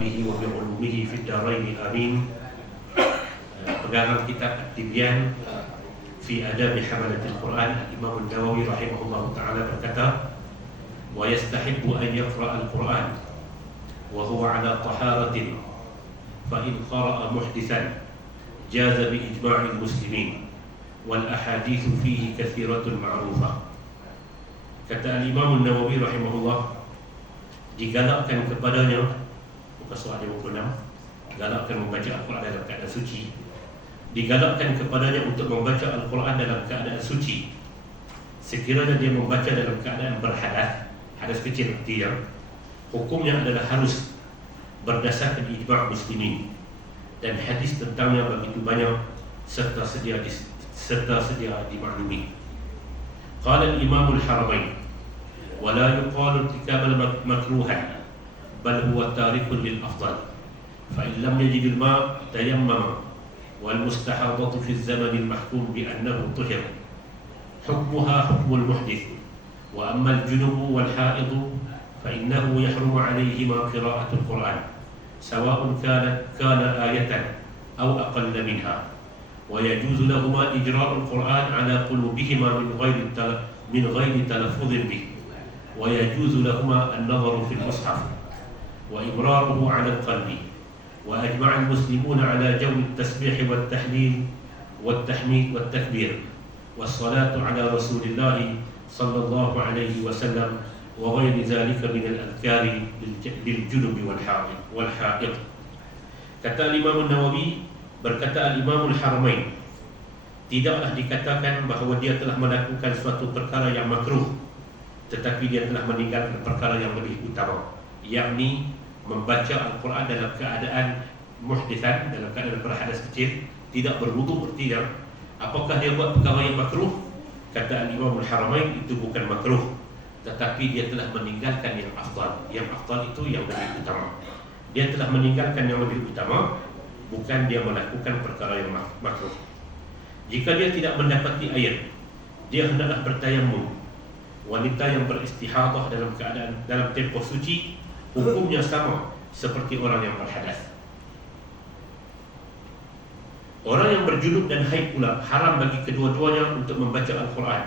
به وبعلومه في الدارين آمين. Pegangan kitab At-Tibyan fi Adab Hamalat Al-Quran, Imam Nawawi rahimahullah ta'ala berkata, wa yastahibu an yaqra al-Quran wa huwa ala taharatin fa in qara'a muhdithan jaza bi ijma'il muslimin wal ahadithu fihi kathiratun ma'rufah. Kata Imam Nawawi rahimahullah, digalakkan kepadanya, bukan surah 56, digalakkan membaca Al-Quran dalam keadaan suci, digalakkan kepadanya untuk membaca Al-Quran dalam keadaan suci sekiranya dia membaca dalam keadaan berhadas, hadas kecil artinya hukumnya adalah harus berdasarkan ijma' muslimin dan hadis tentangnya begitu banyak serta sedia dimaklumi. Qala al-Imam al-Haramain wa la yuqalu irtikab makruhan bal huwa tarikun lil afdal fa in lam yajid al-ma' tayammama والمستحاضة في الزمن المحكوم بأنه طهر حكمها حكم المحدث وأما الجنب والحائض فإنه يحرم عليهما قراءة القرآن سواء كان آية أو أقل منها ويجوز لهما إجراء القرآن على قلوبهما من غير تلفظ به ويجوز لهما النظر في المصحف وإمراره على القلب وأجمع المسلمون على جو التسبيح والتحليل والتحميد والتكبير والصلاة على رسول الله صلى الله عليه وسلم وغير ذلك من الأذكار للجنب والحائض. Kata Imam Nawawi, berkata Imam Al-Haramain, tidaklah dikatakan bahawa dia telah melakukan suatu perkara yang makruh, tetapi dia telah meninggalkan perkara yang lebih utama, yakni membaca Al-Quran dalam keadaan muhdithan, dalam keadaan berhadas kecil, tidak berwudu bertidak. Apakah dia buat perkara yang makruh? Kata Imam Al-Haramain, itu bukan makruh, tetapi dia telah meninggalkan yang afdal. Yang afdal itu yang lebih utama. Dia telah meninggalkan yang lebih utama, bukan dia melakukan perkara yang makruh. Jika dia tidak mendapati air, dia hendaklah bertayammum. Wanita yang beristihadah dalam keadaan dalam tempoh suci, hukumnya sama seperti orang yang berhadas. Orang yang berjunub dan haid pula haram bagi kedua-duanya untuk membaca Al-Quran,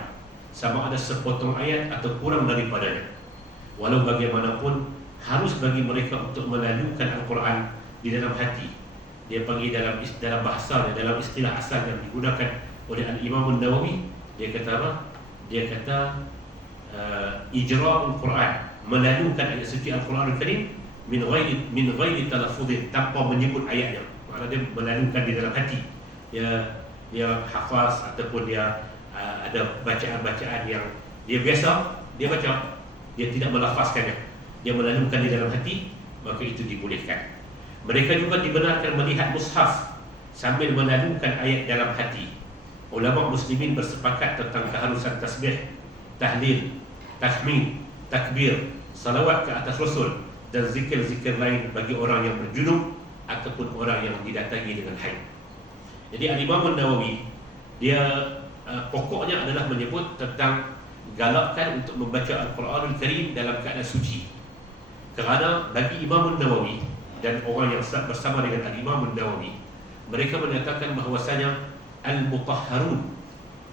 sama ada sepotong ayat atau kurang daripadanya. Walau bagaimanapun, harus bagi mereka untuk melalukan Al-Quran di dalam hati. Dia panggil dalam bahasa, dalam istilah asal yang digunakan oleh Al-Imam Nawawi, dia kata apa? Dia kata ijra' Al-Quran, melalukan ayat suci Al-Quran Al-Karim min ghairi talaffuzin, tanpa menyebut ayatnya. Maksudnya dia melalukan di dalam hati. Dia hafaz ataupun dia ada bacaan-bacaan yang dia biasa dia baca, dia tidak melafazkannya, dia melalukan di dalam hati, maka itu dibolehkan. Mereka juga dibenarkan melihat mushaf sambil melalukan ayat dalam hati. Ulama muslimin bersepakat tentang keharusan tasbih, tahlil, tahmid, takbir, salawat ke atas Rasul dan zikir-zikir lain bagi orang yang berjunub ataupun orang yang didatangi dengan haid. Jadi Al-Imam Nawawi dia pokoknya adalah menyebut tentang galakkan untuk membaca Al-Quranul Karim dalam keadaan suci. Kerana bagi Imam Nawawi dan orang yang bersama dengan Al-Imam Nawawi, mereka menyatakan bahawasanya al-mutahharun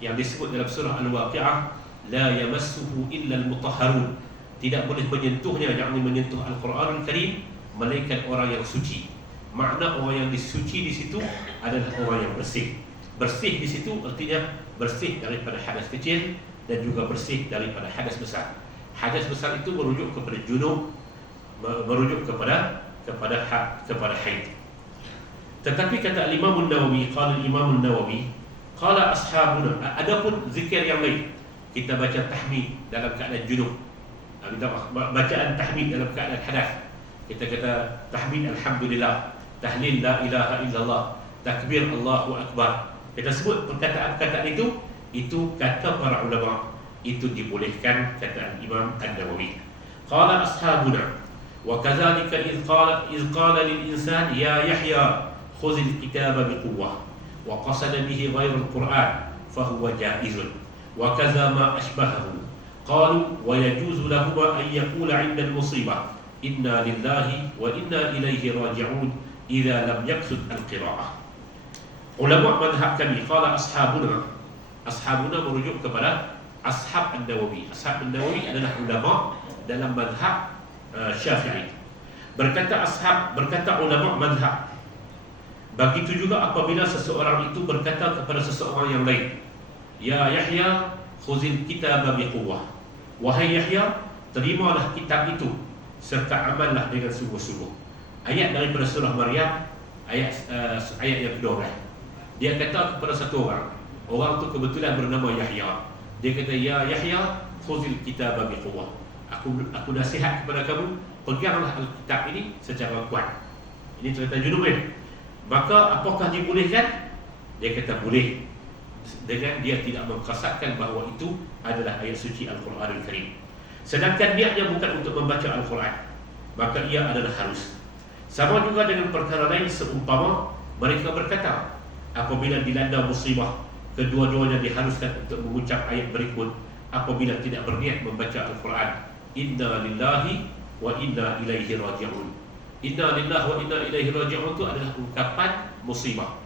yang disebut dalam surah Al-Waqi'ah, la yamassuhu illa al-mutahharun, tidak boleh menyentuhnya, yakni menyentuh Al-Quranul Karim melainkan orang yang suci. Makna orang yang disuci di situ adalah orang yang bersih. Bersih di situ artinya bersih daripada hadas kecil dan juga bersih daripada hadas besar. Hadas besar itu merujuk kepada junub, merujuk kepada haid. Tetapi kata Imam Nawawi, qala Imam Nawawi, qala ashabuna, adapun zikir yang lain, kita baca tahmid dalam keadaan junub, kita bacaan tahmid dalam keadaan hadas, kita kata tahmid alhamdulillah, tahlil la ilaha illallah, takbir Allahu akbar, kita sebut perkataan-perkataan itu kata para ulama itu dibolehkan, kata Imam An-Nawawi. Qala ashabuna wa kadzalika iz qala lil insan ya Yahya khudh al-kitaba biquwwah wa qasada bihi ghayr al-Qur'an fa huwa jaizun wa kadza ma ashbahahu. Qalu wa yajuzu lahuma an yaqula 'inda al-musibah inna lillahi wa inna ilaihi raji'un idza lam yaqsud al-qira'ah. Ulama mazhab kami, qala ashabuna merujuk kepada Ashab An-Nawawi. Ashab An-Nawawi adalah ulama dalam mazhab Syafi'i. Berkata ulama mazhab, begitu juga apabila seseorang itu berkata kepada seseorang yang lain, ya Yahya khuzil kitaba biquwwah, wahai Yahya, terimalah kitab itu serta amallah dengan sungguh-sungguh. Ayat daripada surah Maryam, ayat yang kedua. Dia kata kepada satu orang tu kebetulan bernama Yahya. Dia kata, ya Yahya khuzil kitaba biquwwah, aku nasihat kepada kamu, peganglah Alkitab ini secara kuat. Ini cerita junub kan? Maka apakah dibolehkan? Dia kata boleh, dengan dia tidak mengkasatkan bahawa itu adalah ayat suci Al-Quranul Karim. Sedangkan niatnya bukan untuk membaca Al-Quran, maka ia adalah harus. Sama juga dengan perkara lain, seumpama mereka berkata, apabila dilanda musibah, kedua-duanya diharuskan untuk mengucap ayat berikut apabila tidak berniat membaca Al-Quran, inna lillahi wa inna ilaihi raji'un. Inna lillahi wa inna ilaihi raji'un itu adalah ungkapan musibah.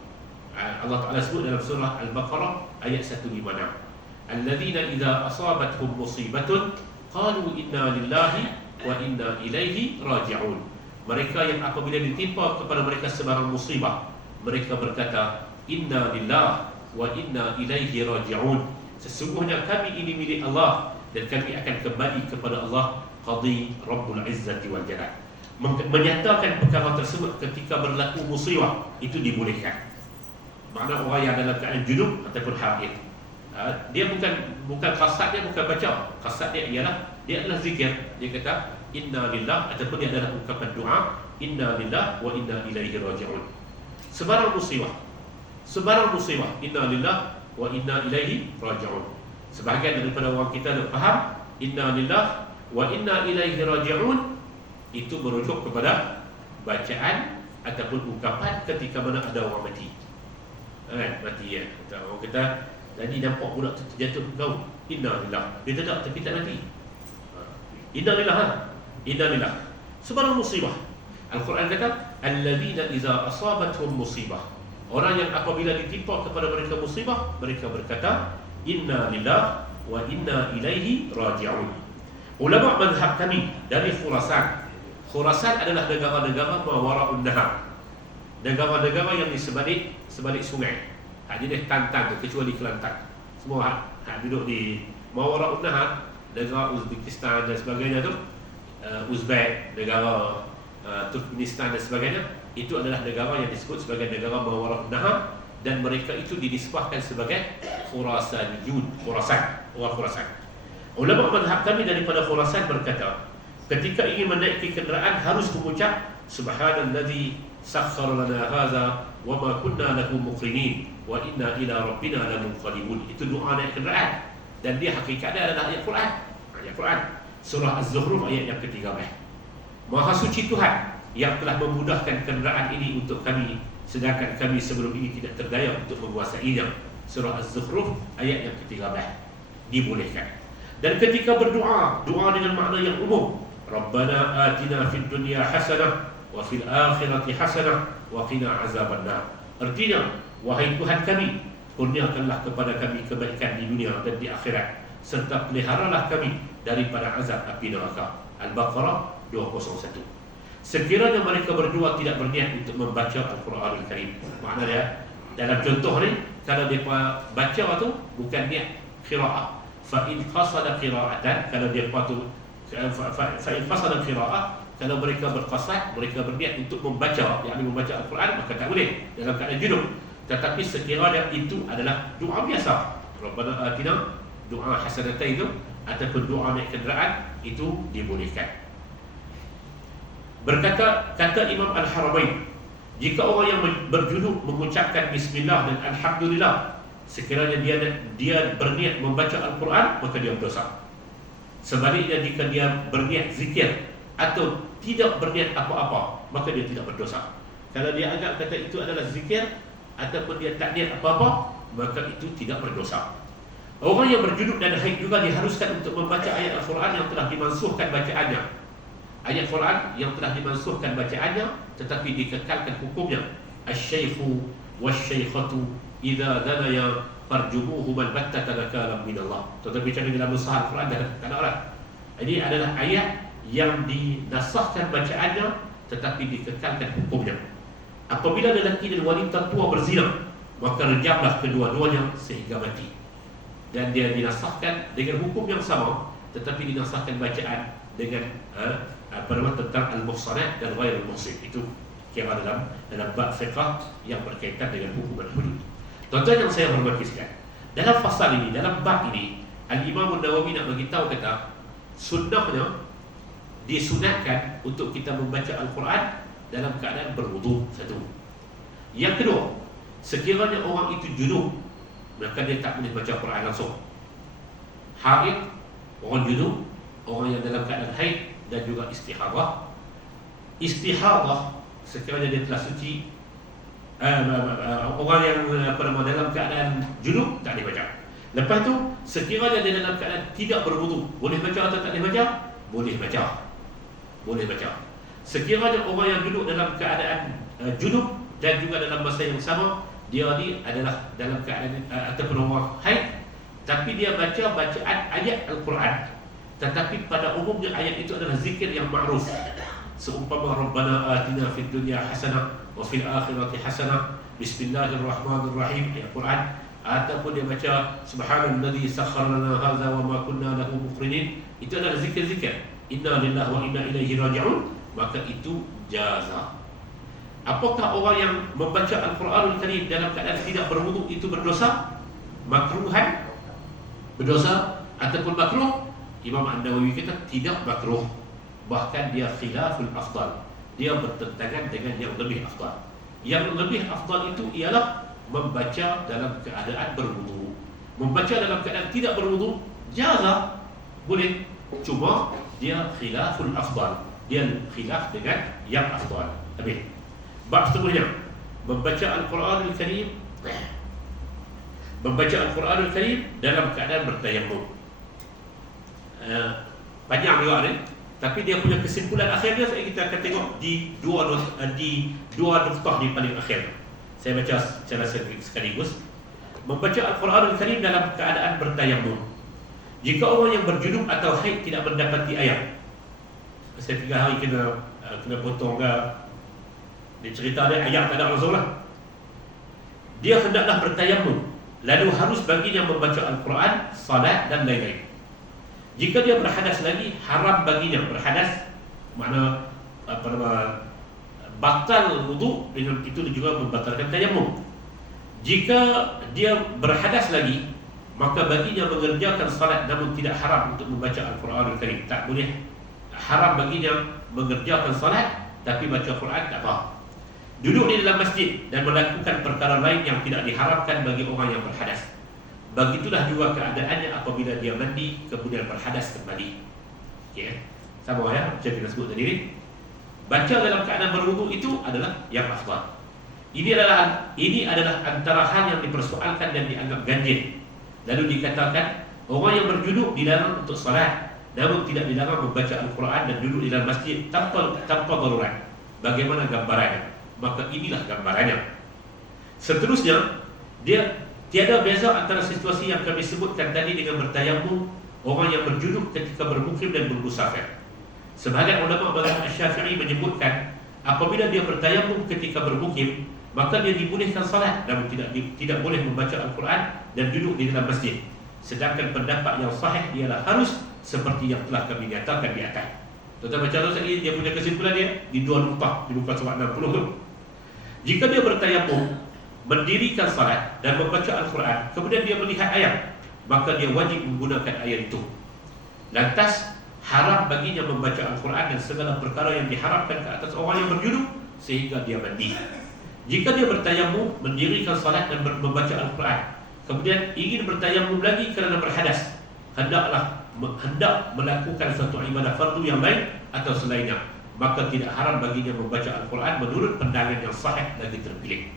Allah Ta'ala sebut dalam surah Al-Baqarah ayat 156, alladzina idza asabathum musibatun qalu inna lillahi wa inna ilaihi raji'un. Mereka yang apabila ditimpa kepada mereka sebarang musibah, mereka berkata, inna lillahi wa inna ilaihi raji'un. Sesungguhnya kami ini milik Allah dan kami akan kembali kepada Allah, qadi Rabbul Izzati wal Jalal. Menyatakan perkara tersebut ketika berlaku musibah itu dibolehkan. Makna orang yang dalam keadaan junub ataupun haid, dia bukan kasat dia bukan baca, kasat dia ialah dia adalah zikir. Dia kata inna lillah, ataupun dia adalah ungkapan doa inna lillah wa inna ilaihi raji'un. Sebarang musibah inna lillah wa inna ilaihi raji'un. Sebahagian daripada orang kita dah faham inna lillah wa inna ilaihi raji'un itu merujuk kepada bacaan ataupun ungkapan ketika mana ada orang mati. Mati ya. Orang kata tadi nampak budak tu terjatuh kau, inna lillah. Dia tak, tapi tak mati. Inna lillah. Inna lillah. Sebarang musibah. Al-Quran kata alladzina idza asabathum musibah. Orang yang apabila ditimpa kepada mereka musibah, mereka berkata inna lillah wa inna ilaihi raji'un. Ulama mazhab kami dari Khurasan adalah negara-negara mawara'un nahar, negara-negara yang di sebalik sungai. Jadi Tantan tu, kecuali Kelantan. Semua duduk di mawara'un nahar, negara Uzbekistan dan sebagainya tu, Uzbek, negara Turkmenistan dan sebagainya. Itu adalah negara yang disebut sebagai negara mawara'un nahar, dan mereka itu dinisbahkan sebagai Khurasaniyun, orang Khurasan. Ulama mazhab kami daripada Khurasan berkata, ketika ingin menaiki kenderaan harus mengucap subhanallazi sakhkhara lana hadza wa ma kunna lahu muqrinin wa inna ila rabbina lamunqalibun. Itu doa naik kenderaan, dan dia hakikatnya adalah ayat Quran. Ayat Quran surah Az-Zukhruf ayat yang ke-13. Maha suci Tuhan yang telah memudahkan kenderaan ini untuk kami, sedangkan kami sebelum ini tidak terdaya untuk menguasainya. Surah Az-Zukhruf ayat yang ke-13. Dibolehkan. Dan ketika berdoa, doa dengan makna yang umum, Rabbana atina fid dunya hasanah wa fil akhirati hasanah wa qina azabannar. Artinya, wahai Tuhan kami, kurniakanlah kepada kami kebaikan di dunia dan di akhirat, serta peliharalah kami daripada azab api neraka. Al-Baqarah 201. Sekiranya mereka berdua tidak berniat untuk membaca Al-Quranul Karim, maknanya dalam contoh ni, kalau mereka baca tu bukan niat qiraah, fa in qasada qiraatan, kalau dia patut fa in qasada qiraah, kalau mereka berqasad, mereka berniat untuk membaca, yakni membaca Al-Quran, maka tak boleh dalam keadaan junub. Tetapi sekiranya itu adalah doa biasa, Rabbana atina, doa hasanatain itu, ataupun doa naik kenderaan, itu dibolehkan. Kata Imam Al-Haramain, jika orang yang berjunub mengucapkan bismillah dan alhamdulillah, sekiranya dia berniat membaca Al-Quran, maka dia berdosa. Sebaliknya, jika dia berniat zikir atau tidak berniat apa-apa, maka dia tidak berdosa. Kalau dia anggap kata itu adalah zikir ataupun dia tak niat apa-apa, maka itu tidak berdosa. Orang yang berjunub dan haid juga diharuskan untuk membaca ayat Al-Quran yang telah dimansuhkan bacaannya. ayat Quran yang telah dimansuhkan bacaannya tetapi dikekalkan hukumnya. Asy-syaikhu wasy-syaikhatu idza zanaya farjumuhuma al-battata nakalan min Allah. Tetapi cara dalam nusaha Al-Quran dan kata orang. Ini adalah ayat yang dinasahkan bacaannya tetapi dikekalkan hukumnya. Apabila lelaki dan wanita tua berzina, maka rejamlah kedua-duanya sehingga mati. Dan dia dinasahkan dengan hukum yang sama, tetapi dinasahkan bacaan dengan tentang al-muhsanat dan ghairul muhsin. Itu kira dalam bab fiqh yang berkaitan dengan hukum dan hudud. Tuan-tuan yang saya hormati sekalian, dalam fasal ini, dalam bab ini, Al-Imam An-Nawawi nak beritahu kata sunnahnya disunatkan untuk kita membaca Al-Quran dalam keadaan berwudu. Satu. Yang kedua, sekiranya orang itu junub, maka dia tak boleh baca Quran langsung. Haid, orang junub, orang yang dalam keadaan haid, dan juga istihadah. Istihadah sekiranya dia telah suci, orang yang dalam keadaan junub tak boleh baca. Lepas tu sekiranya dia dalam keadaan tidak berwudu, boleh baca atau tak boleh baca? Boleh baca. Boleh baca. Sekiranya orang yang duduk dalam keadaan junub dan juga dalam masa yang sama dia ni adalah dalam keadaan ataupun orang haid, tapi dia baca bacaan ayat Al-Quran, tetapi pada umumnya ayat itu adalah zikir yang ma'ruf, seumpama Rabbana atina fid dunya hasanah wa fil akhirati hasanah, bismillahirrahmanirrahim, ayat Quran. Ataupun dia baca subhanalladzi sakhkhara lana hadza wa ma kunna lahu muqrinin, itu adalah zikir-zikir inna lillahi wa inna ilaihi raji'un, maka itu jaza. Apakah orang yang membaca Al-Quranul Karim dalam keadaan tidak berwudu itu berdosa? Makruhan? Berdosa ataupun makruh? Imam An-Nawawi kata tidak makruh, bahkan dia khilaful afdal, dia bertentangan dengan yang lebih afdal. Yang lebih afdal itu ialah membaca dalam keadaan berwudu. Membaca dalam keadaan tidak berwudu jaza, boleh, cuma dia khilaful afdal, dia khilaf dengan yang afdal. Habis. Bab seterusnya, membaca Al-Quranul Karim, membaca Al-Quranul Karim dalam keadaan bertayammum. Panjang juga ni, tapi dia punya kesimpulan akhirnya kita akan tengok di dua nuktah di paling akhir. Saya baca secara sekaligus. Membaca Al-Quranul Karim dalam keadaan bertayammum. Jika orang yang berjunub atau haid tidak mendapati air, saya 3 hari kena potong ke, dia cerita dia ayat tak ada langsung lah. Dia hendaklah bertayammum, lalu harus baginya membaca Al-Quran, salat dan lain-lain. Jika dia berhadas lagi, haram baginya berhadas, makna batal wudu, dengan itu juga membatalkan tayammum. Jika dia berhadas lagi, maka baginya mengerjakan salat, namun tidak haram untuk membaca Al-Quranul Karim. Tak boleh, haram baginya mengerjakan salat tapi baca Quran tak apa. Duduk di dalam masjid dan melakukan perkara lain yang tidak diharamkan bagi orang yang berhadas. Begitulah juga keadaannya apabila dia mandi kemudian berhadas kembali. Okay. Sama ya, macam kita sebut tadi ni. Baca dalam keadaan berwudu itu adalah yang afdal. Ini adalah antara hal yang dipersoalkan dan dianggap ganjil. Lalu dikatakan orang yang berjunub dilarang untuk salat, namun tidak dilarang membaca Al-Quran dan duduk di dalam masjid tanpa darurat. Bagaimana gambarannya? Maka inilah gambarannya. Seterusnya, dia tiada beza antara situasi yang kami sebutkan tadi dengan bertayammum orang yang berjunub ketika bermukim dan bermusafir. Sebahagian ulama mazhab Syafi'i menyebutkan apabila dia bertayammum ketika bermukim, maka dia dibolehkan salat, namun tidak boleh membaca Al-Quran dan duduk di dalam masjid. Sedangkan pendapat yang sahih ialah harus seperti yang telah kami nyatakan di atas. Tuan-tuan baca tu sekali, dia punya kesimpulan dia di 2 nuktah di muka surat 60 tu. Jika dia bertayammum, mendirikan salat dan membaca Al-Quran, kemudian dia melihat ayat, maka dia wajib menggunakan ayat itu. Lantas haram baginya membaca Al-Quran dan segala perkara yang diharamkan ke atas orang yang berjunub sehingga dia mandi. Jika dia bertayammum, mendirikan salat dan membaca Al-Quran, kemudian ingin bertayammum lagi kerana berhadas, hendak melakukan suatu ibadah fardu yang lain atau selainnya, maka tidak haram baginya membaca Al-Quran menurut pandangan yang sahih lagi terpilih.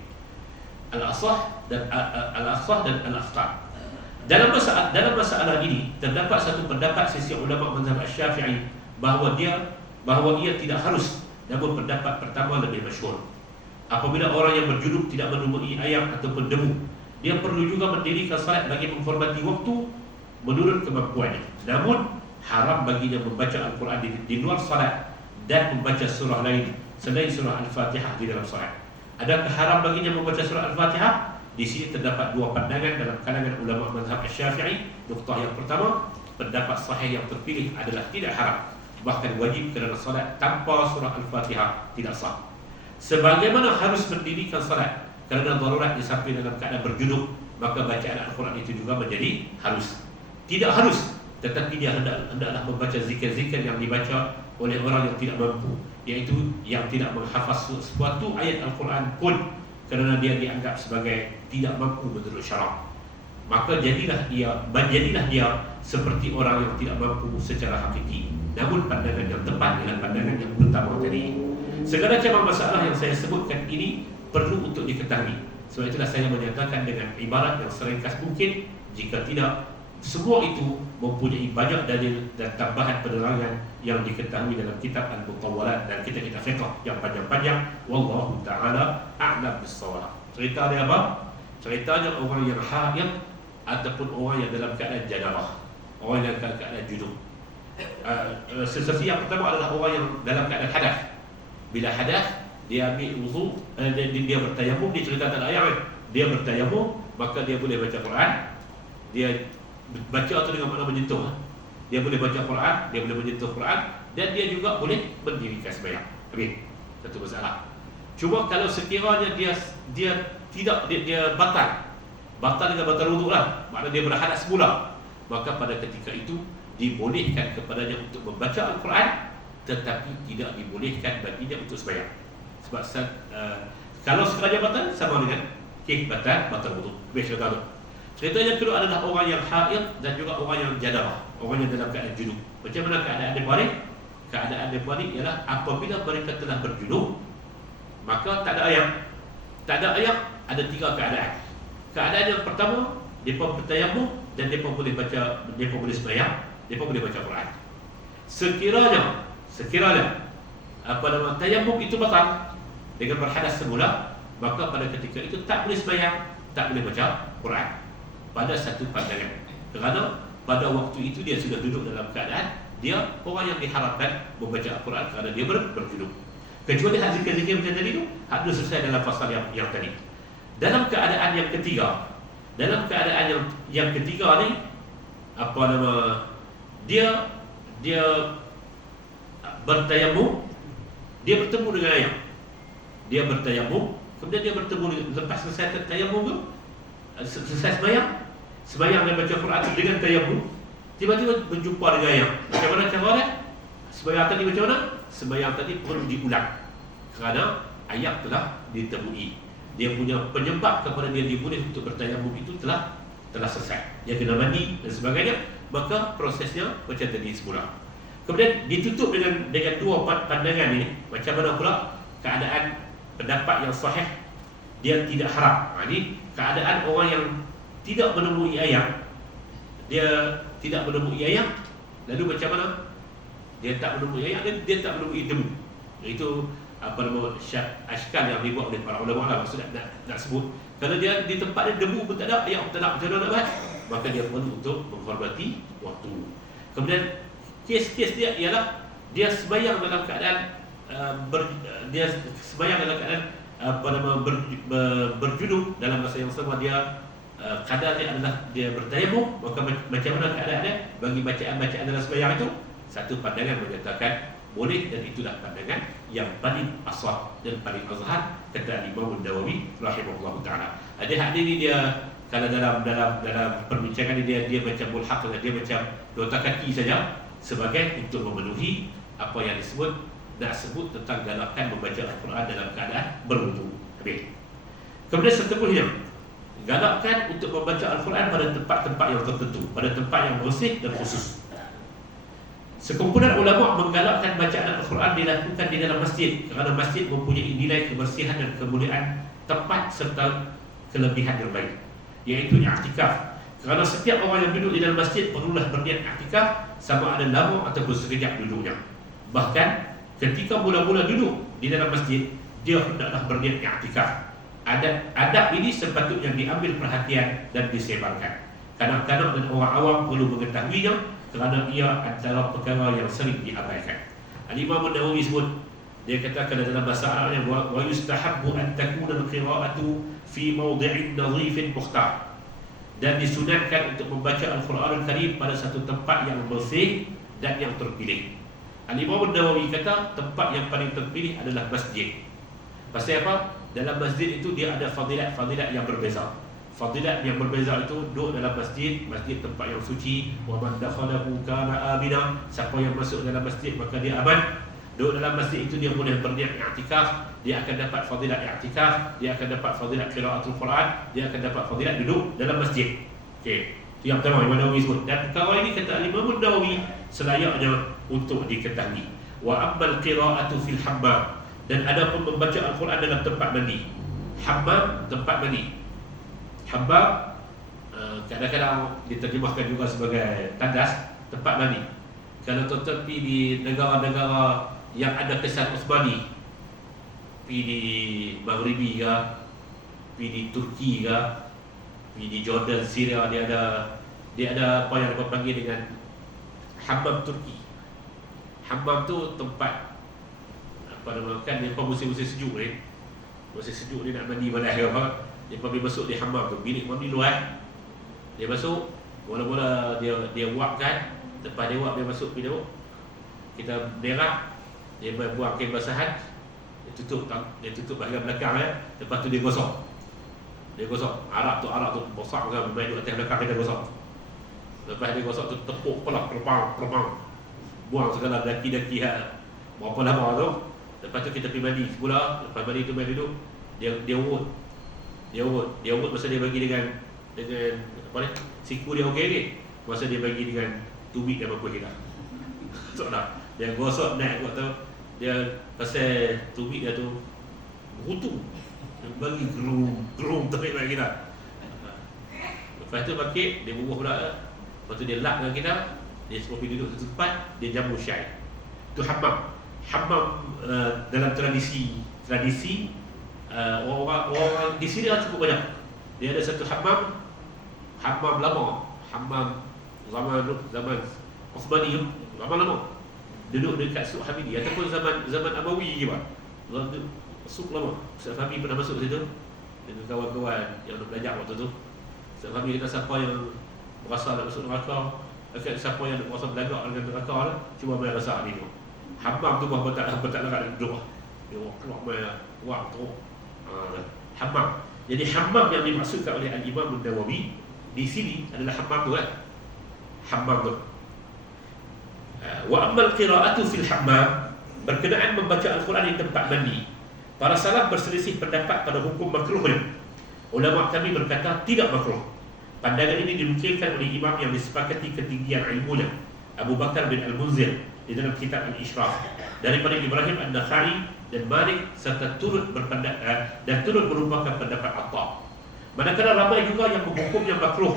Al-asah dan al-aftar. Dalam masalah ini terdapat satu pendapat sisi ulama mazhab Syafi'i bahawa dia bahawa ia tidak harus, namun pendapat pertama lebih masyhur. Apabila orang yang berjunub tidak menemui air ataupun debu, dia perlu juga mendirikan salat bagi menghormati waktu menurut kemampuannya. Namun haram baginya membaca Al-Quran di luar salat dan membaca surah lain selain surah Al-Fatihah di dalam salat. Adakah haram baginya membaca surah Al-Fatihah? Di sini terdapat dua pandangan dalam kalangan ulama mazhab Syafi'i. Nuktah yang pertama, pendapat sahih yang terpilih adalah tidak haram, bahkan wajib kerana salat tanpa surah Al-Fatihah tidak sah. Sebagaimana harus mendirikan salat kerana darurat disamping dalam keadaan berjunub, maka bacaan Al-Quran itu juga menjadi harus. Tidak harus, tetapi dia hendaklah membaca zikir-zikir yang dibaca oleh orang yang tidak mampu, iaitu yang tidak menghafaz sesuatu ayat Al-Quran pun kerana dia dianggap sebagai tidak mampu menurut syarak. Maka jadilah dia seperti orang yang tidak mampu secara hakiki. Namun pandangan yang tepat ialah pandangan yang pertama tadi. Segala cabang masalah yang saya sebutkan ini perlu untuk diketahui. Sebab itulah saya menyatakan dengan ibarat yang seringkas mungkin, jika tidak, semua itu mempunyai banyak dalil dan tambahan penerangan yang diketahui dalam kitab Al-Mutawwalat dan kitab-kitab fiqh yang panjang-panjang. Wallahu ta'ala a'lam bis-shawab. Cerita dia apa? Ceritanya orang yang haid ataupun orang yang dalam keadaan janabah, orang yang dalam keadaan junub. Sesi yang pertama adalah orang yang dalam keadaan hadas. Bila hadas, dia ambil wudu, dia bertayamum. Dia cerita tak ada ayat, dia bertayamum, maka dia boleh baca Quran. Dia baca atau dengan makna menyentuh. Dia boleh baca Quran, dia boleh menyentuh Quran, dan dia juga boleh mendirikan sembahyang. Habis satu masalah. Cuma kalau sekiranya dia batal dengan batal wudu lah, makna dia berhadas semula, maka pada ketika itu dibolehkan kepadanya untuk membaca Al-Quran, tetapi tidak dibolehkan baginya untuk sembahyang. Sebab kalau sekiranya batal, sama dengan batal wudu. Habis cerita tu. Cerita yang kedua adalah orang yang haid dan juga orang yang janabah, orang yang dalam keadaan junub. Macam mana keadaan dia balik? Keadaan dia balik ialah apabila mereka telah berjunub, maka tak ada ayat. Tak ada ayat, ada tiga keadaan. Keadaan yang pertama, mereka bertayamum dan mereka boleh baca, mereka boleh sembahyang, mereka boleh baca Quran. Sekiranya tayamum itu batal dengan berhadas semula, maka pada ketika itu tak boleh sembahyang, tak boleh baca Quran. Pada satu pandangan, kerana pada waktu itu dia sudah duduk dalam keadaan dia orang yang diharapkan membaca Al-Quran kerana dia berjunub. Kecuali hak zikir-zikir macam tadi tu, hak itu selesai dalam pasal yang tadi. Dalam keadaan yang ketiga, yang ketiga ni dia bertayamum, dia bertemu dengan ayam. Dia bertayamum, kemudian dia bertemu lepas selesai tayamum tu, selesai sembahyang dan baca Quran dengan tayamum, tiba-tiba berjumpa dengan ayam. Macam mana cara dia? Sembahyang tadi macam mana? Sembahyang tadi perlu diulang kerana ayat telah ditemui. Dia punya penyebab kepada dia boleh untuk bertayamum itu telah selesai. Dia kena mandi dan sebagainya, maka prosesnya macam tadi semula. Kemudian ditutup dengan dua pandangan ini. Macam mana pula keadaan pendapat yang sahih, dia tidak haram. Ini keadaan orang yang tidak menemui ayat. Dia tidak menemui ayat, lalu macam mana? Dia tak menemui ayat, dia tak menemui debu. Itu ashkal yang dibuat oleh para ulama lah, maksudnya nak sebut. Kalau dia di tempat dia debu pun tak ada, ayat pun tak ada, macam mana nak buat? Maka dia perlu untuk menghormati waktu. Kemudian kes-kes dia ialah dia sembahyang dalam keadaan dia sembahyang dalam keadaan berjunub. Dalam masa yang sama dia kadar dia adalah dia bertayamum, maka macam mana keadaan dia bagi bacaan-bacaan dalam sembahyang itu? Satu pandangan menyatakan boleh, dan itulah pandangan yang paling asah dan paling azhar kata Imam Nawawi rahimahullah taala. Ada hadis ni dia kalau dalam perbincangan dia macam mulhaq, dia macam dota kaki saja sebagai untuk memenuhi apa yang disebut tentang galakkan membaca Al-Quran dalam keadaan berwudu. Habis. Kemudian seterusnya, galakkan untuk membaca Al-Quran pada tempat-tempat yang tertentu, pada tempat yang bersih dan khusus. Sekumpulan ulama menggalakkan bacaan Al-Quran dilakukan di dalam masjid kerana masjid mempunyai nilai kebersihan dan kemuliaan tempat serta kelebihan yang lain, iaitu i'tikaf. Kerana setiap orang yang duduk di dalam masjid perlulah berniat i'tikaf, sama ada lama ataupun sekejap duduknya. Bahkan ketika mula-mula duduk di dalam masjid, dia hendaklah berniat i'tikaf. Adab ini sepatutnya diambil perhatian dan disebarkan. Kanak-kanak dan orang awam perlu mengetahuinya kerana ia antara perkara yang sering diabaikan. Al-Imam An-Nawawi sebut, dia katakan dalam bahasa Arabnya, wa yustahabbu an takuna al-qira'atu fi mawdi'in nadhifin mukhtar, dan disunatkan untuk membaca Al-Quran Al-Karim pada satu tempat yang bersih dan yang terpilih. Al-Imam An-Nawawi kata tempat yang paling terpilih adalah masjid. Pasal apa? Dalam masjid itu dia ada fadilat-fadilat yang berbeza. Fadilat yang berbeza itu duduk dalam masjid, masjid tempat yang suci. Wa man dakhalahu kana amina. Siapa yang masuk dalam masjid maka dia aman. Duduk dalam masjid itu dia boleh berniat i'tikaf, dia akan dapat fadilat i'tikaf, dia akan dapat fadilat qiraatul Quran, dia akan dapat fadilat duduk dalam masjid. Okey, itu yang pertama Imam Nawawi sebut. Dan perkara ini kata Imam Nawawi selayaknya untuk diketahui. Wa ammal qiraatu fil hammam, dan ada pun membaca Al-Quran dalam tempat mandi. Hammam, tempat mandi. Hammam kadang-kadang diterjemahkan juga sebagai tandas, tempat mandi. Kalau tetapi di negara-negara yang ada kesan Uthmani, pergi di Maghribi ke, pergi di Turki ke, pergi di Jordan, Syria, dia ada apa yang mereka panggil dengan hammam Turki. Hammam tu tempat apa nama, kan dia musim-musim sejuk ni. Musim sejuk ni nak mandi balas ke apa, dia pergi masuk di hammam tu, bilik mandi luar. Dia masuk, mula-mula dia wapkan, lepas dia wap dia masuk pergi tengok. Kita berak, dia buang kain basahan, dia tutup bahagian belakang ya. Lepas tu dia gosok. Dia gosok. Arak tu besar kan, main duduk atas belakang kita gosok. Lepas dia gosok tu tepuk pelak, pelepang. Buang segala daki-daki berapa lama tu. Lepas tu kita pergi mandi semula. Lepas mandi tu main duduk, dia urut. Dia urut masa dia bagi dengan apa ni, siku dia okey ni. Masa dia bagi dengan tubik dan apa kita. Tak nak. Dia gosok naik kot tu. Dia pasal tubik dia tu berutu. Dia bagi gerum terik bagi kita. Lepas tu bakit dia bubuh pula. Lepas tu dia lap dengan kita. Dia semua pergi duduk satu tempat, dia jamu syai. Itu hammam. Hammam dalam tradisi orang di sini cukup banyak. Dia ada satu hammam lama, hammam zaman Uthmani, lama duduk dekat Suq Hamidi ataupun zaman Amawi juga. Suq lama. Ustaz Fahmi pernah masuk situ dengan kawan-kawan yang nak belajar waktu tu. Ustaz Fahmi kata siapa yang berasa nak masuk neraka, siapa yang nak berasa belagak dengan neraka lah, cuba main rasa ni tu. Hammam tu berapa tak nak duduk. Dia keluar main wang tu. Hammam. Jadi hammam yang dimaksudkan oleh Al-Imam An-Nawawi di sini adalah hammam tu kan. Hammam tu. Wa ammal qira'atu fil hammam, berkenaan membaca Al-Quran di tempat mandi. Para salaf berselisih pendapat pada hukum makruhnya. Ulama kami berkata tidak makruh. Pandangan ini dinukilkan oleh imam yang disepakati ketinggian ilmunya, Abu Bakar bin Al-Munzir di dalam kitab Al-Ishraf, daripada Ibrahim An-Nakhai dan Malik, serta turut merupakan pendapat Atta. Manakala ramai juga yang menghukumnya makruh.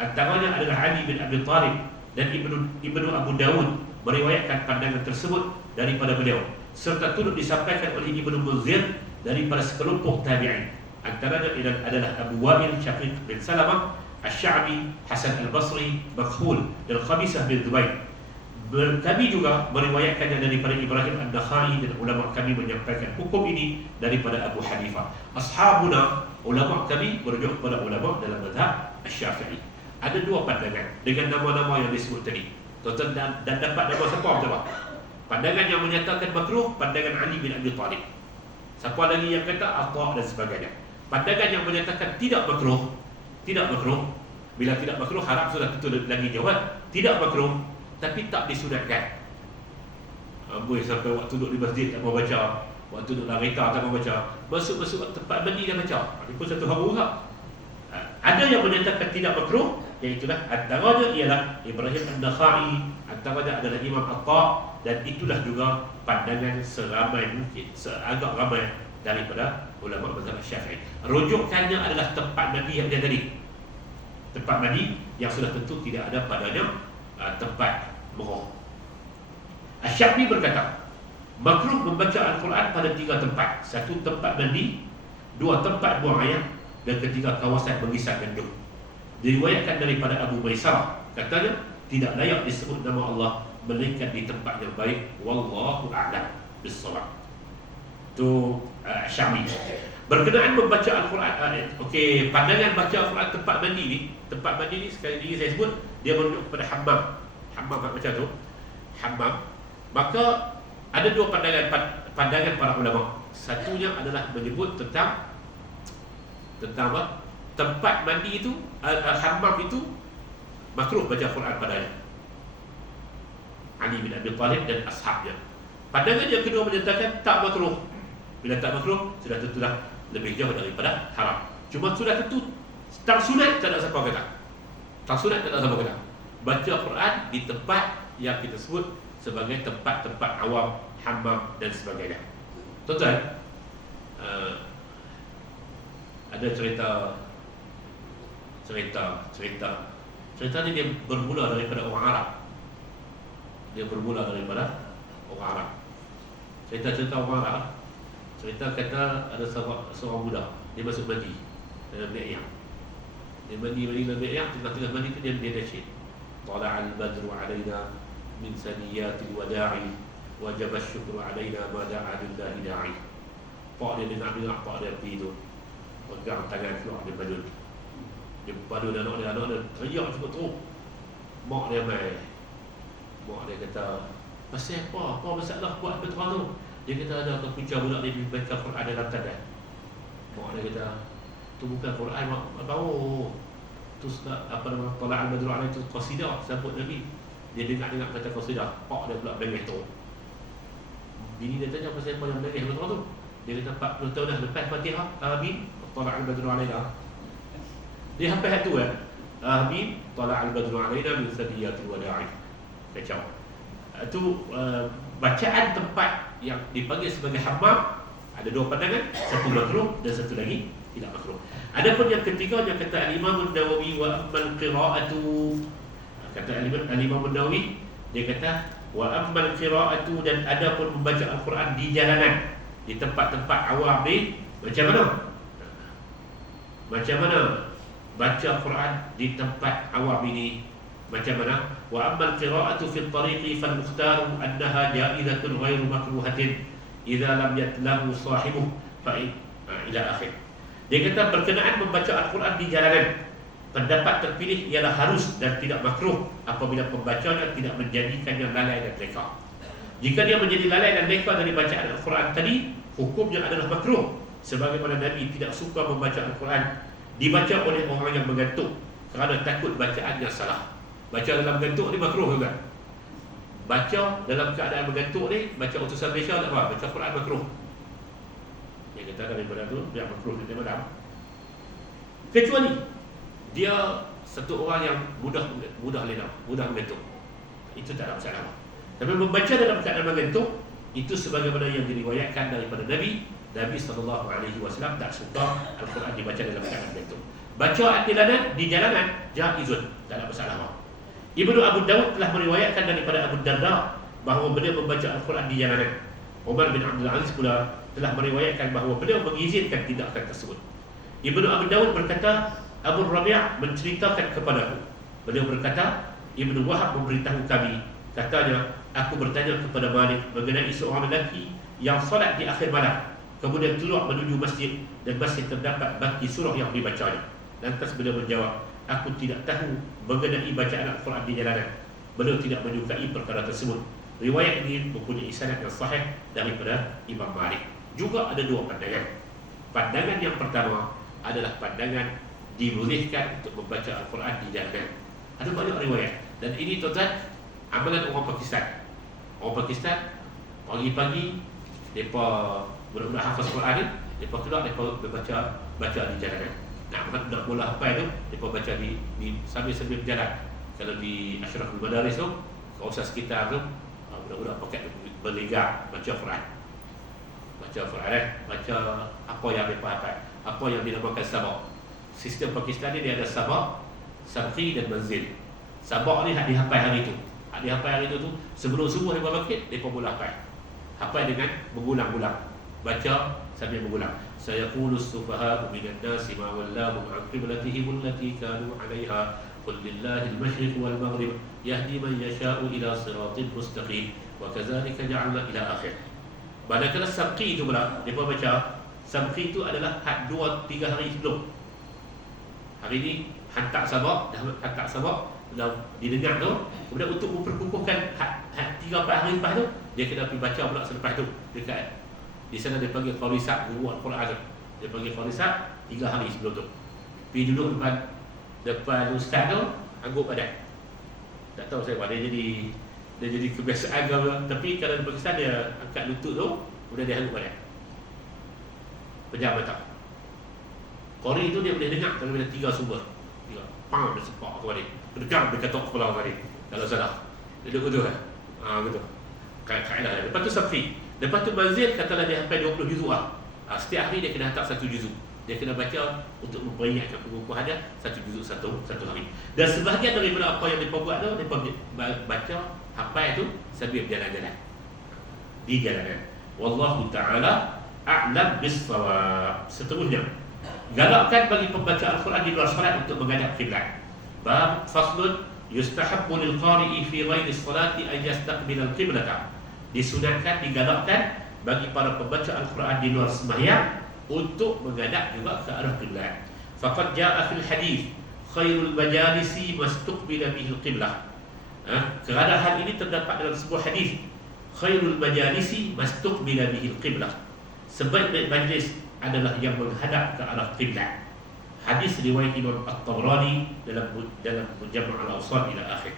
Antaranya adalah Ali bin Abi Thalib dan Ibnu Abu Dawud meriwayatkan pandangan tersebut daripada beliau, serta turut disampaikan oleh Ibnu Munzir daripada sekelompok tabi'in. Antaranya adalah Abu Wa'il Syaqiq bin Salamah, Asy-Sya'bi, Hasan Al-Basri, Makhul dan Khabisah bin Zubair. Kami juga meriwayatkannya daripada Ibrahim An-Nakhai, dan ulama kami menyampaikan hukum ini daripada Abu Hanifah. Ashabuna, ulama kami merujuk kepada ulama dalam mazhab Asy-Syafi'i. Ada dua pandangan dengan nama-nama yang disebut tadi. Tuan-tuan dan dapat nama siapa betul tak? Pandangan yang menyatakan makruh, pandangan Ali bin Abi Thalib. Siapa lagi yang kata Atta dan sebagainya. Pandangan yang menyatakan tidak makruh. Bila tidak makruh, harap sudah tentu lagi jawab. Tidak makruh, tapi tak disunatkan. Boleh sampai waktu duduk di masjid tak mau baca, waktu duduk dalam kereta tak mau baca, masuk tempat mandi dia baca. Ini pun satu hal juga. Ada yang menyatakan tidak makruh, iaitulah antaranya ialah Ibrahim An-Nakhai, antaranya adalah Imam Atta, dan itulah juga pandangan seramai mungkin, seagak ramai daripada ulama mazhab Syafi'i. Rujukannya adalah tempat mandi yang dia tadi. Tempat mandi yang sudah tentu tidak ada padanya tempat merah. Asy-Syafi'i berkata, Makruh membaca Al-Quran pada 3 tempat. 1 tempat mandi, 2 tempat buang air, dan 3 kawasan mengisap gandum. Diriwayatkan daripada Abu Maisarah, katanya tidak layak disebut nama Allah melainkan di tempat yang baik. Wallahu a'lam bis-shawab. Tu Syami. Berkenaan membaca Al-Quran, pandangan baca Al-Quran tempat mandi ni, sekali lagi saya sebut, dia menunjuk kepada hammam. Hammam macam tu, hammam. Maka ada 2 pandangan para ulama. Satunya adalah menyebut tentang apa? Tempat mandi itu, hammam itu makruh baca Quran padanya. Ali bin Abi Thalib dan ashabnya. Pandangan yang kedua menyatakan tak makruh. Bila tak makruh, sudah tentulah lebih jauh daripada haram. Cuma sudah tentu tak sunat, tak ada siapa kata. Tak sunat, tak ada siapa kata. Baca Quran di tempat yang kita sebut sebagai tempat-tempat awam, hammam dan sebagainya. Tuan-tuan, ada cerita ni dia bermula daripada orang Arab. Cerita orang Arab. Cerita kata ada seorang budak, dia masuk mandi dalam mi'yah. Dia mandi dalam mi'yah, tengah-tengah mandi tu dia nasyid. Tala'al badru 'alaina min saniyatil wada'i wajaba syukru 'alaina ma da'a lillahi da'i. Pak dia nak dengar, pak dia pergi tu pegang tangan keluar dia badul. Dia badul anak dia teriak cukup teruk. Mak dia mai. Mak dia kata, pasal apa masalah buat betul tu? Dia kata ada punca budak ni baca Quran dalam tandas. Mak dia kata, tu bukan Quran, mak tahu. Tu apa nama Tala'al Badru 'alaina itu qasidah sambut Nabi. Dia dengar kata qasidah, pak dia pula bengih tu. Bini dia tanya pasal apa yang bengih betul tu? Dia kata 40 tahun dah lepas Fatihah, amin, Tala'al Badru 'alaina. Dia hafal tu kan? Amin, Tala'al Badru 'alaina min sadiyatil wada'i. Kacau. Itu bacaan tempat yang dipanggil sebagai hammam ada 2 pandangan, satu makruh dan satu lagi tidak makruh. Adapun yang ketiga yang kata Al-Imam An-Nawawi wa ammal qira'atu, kata Al-Imam An-Nawawi, dia kata wa ammal qira'atu, dan adapun membaca Al-Quran di jalanan, di tempat-tempat awam ni, macam mana baca Al-Quran di tempat awam ini, macam mana? Wa ammal qira'atu fi at-tariqi fal mukhtaru annaha ja'izatun ghairu makruhatin idza lam yatlahu sahibuh fa ila akhir. Dia kata berkenaan membaca Al-Quran di jalanan, pendapat terpilih ialah harus dan tidak makruh apabila pembacanya tidak menjadikannya lalai dan leka. Jika dia menjadi lalai dan leka dari bacaan Al-Quran tadi, hukumnya adalah makruh, sebagaimana Nabi tidak suka membaca Al-Quran dibaca oleh orang yang mengantuk kerana takut bacaannya salah. Baca dalam mengantuk ni makruh juga. Baca dalam keadaan mengantuk ni, baca utusan Malaysia tak apa, baca Quran makruh. Dia kata daripada tu, dia makruh dia malam. Kecuali dia satu orang yang mudah lena, mudah mengantuk. Itu tak ada masalah. Tapi membaca dalam keadaan mengantuk, itu sebagaimana yang diriwayatkan daripada Nabi SAW tak suka Al-Quran dibaca dalam keadaan mengantuk. Bacaan di jalanan jaizun, tak ada masalah. Ibnu Abu Dawud telah meriwayatkan daripada Abu Darda bahawa beliau membaca Al-Quran di jalanan. Umar bin Abdul Aziz pula telah meriwayatkan bahawa beliau mengizinkan tindakan tersebut. Ibnu Abu Dawud berkata, Abu Rabi' menceritakan kepadaku. Beliau berkata, Ibnu Wahab memberitahu kami, katanya, aku bertanya kepada Malik mengenai seorang lelaki yang solat di akhir malam, kemudian keluar menuju masjid dan masih terdapat baki surah yang dibacanya. Lantas beliau menjawab, aku tidak tahu mengenai bacaan Al-Quran di jalanan. Beliau tidak menyukai perkara tersebut. Riwayat ini mempunyai sanad yang sahih daripada Imam Malik. Juga ada 2 pandangan. Pandangan yang pertama adalah pandangan dibolehkan untuk membaca Al-Quran di jalanan. Ada banyak riwayat. Dan ini tuan-tuan, amalan orang Pakistan. Orang Pakistan pagi-pagi mereka budak-budak hafaz Quran ni, mereka keluar, mereka baca di jalanan. Nak bola apa itu, mereka baca di sambil berjalan. Kalau di Ashraful Madaris tu, kawasan sekitar tu, budak-budak pakai berliga baca Quran. Baca apa yang mereka hafal, apa yang dinamakan sabak. Sistem Pakistan ni dia ada sabak, sabqi dan manzil. Sabak ni hak dihafal hari tu. Hak dihafal hari tu sebelum subuh mereka bangkit, mereka mula hafal. Hafal dengan mengulang-ulang. Baca sambil mengulang. Sayaqulu as-sufaha'u minan nasi ma wallahum 'an qiblatihim allati kanu 'alayha. Qul lillahi al-masyriq wal maghrib yahdi man yasha'u ila siratin mustaqim. Wa kadzalika ja'alna ila akhir. Manakala sabqi itu pula, depa baca, sabqi itu adalah 2-3 hari sebelum. Hari ini hantar sabak, dah hantar sabak, dah didengar tu. Kemudian untuk memperkukuhkan 3-4 hari lepas tu, dia kena pergi baca pula selepas tu. Dekat di sana dia panggil qarisat, guru Al-Quran tu. Dia panggil qarisat 3 hari sebelum tu. Pergi duduk depan ustaz tu, angguk badan. Tak tahu saya apa, dia jadi kebiasaan ke, tapi kalau dia berkesan dia angkat lutut tu, kemudian dia angguk badan. Pejam mata. Qari tu dia boleh dengar kalau ada 3 sumber. 3 pam dia sepak ke balik. Berdegang dia ketok kepala balik. Kalau salah. Dia duduk betul kan? Betul. Kaedah. Lepas tu safi. Lepas tu manzil katalah dia sampai 20 juzuk lah. Setiap hari dia kena hantar 1 juzuk. Dia kena baca untuk memperingatkan pengukuhannya 1 juzuk satu hari. Dan sebahagian daripada apa yang dia buat tu, dia baca hafal tu sambil berjalan-jalan. Di jalanan. Wallahu ta'ala a'lam bis-shawab. Seterusnya, galakkan bagi pembaca Al-Quran di luar salat untuk menghadap kiblat. Bab faslun yustahabbu lil qari'i fi ghairi salati an yastaqbil al-qiblata. Disunatkan, digalakkan bagi para pembaca Al-Quran di luar sembahyang untuk menghadap juga ke arah kiblat. Faqad jaa'a fil hadis khairul majalisi mastuqbila bihi al-qiblah. Kerana hal ini terdapat dalam sebuah hadis, khairul majalisi mastuqbila bihi al-qiblah. Sebaik-baik majlis adalah yang menghadap ke arah kiblat. Hadis riwayat Imam At-Tabrani dalam Mujam' al-Awsat ila akhir.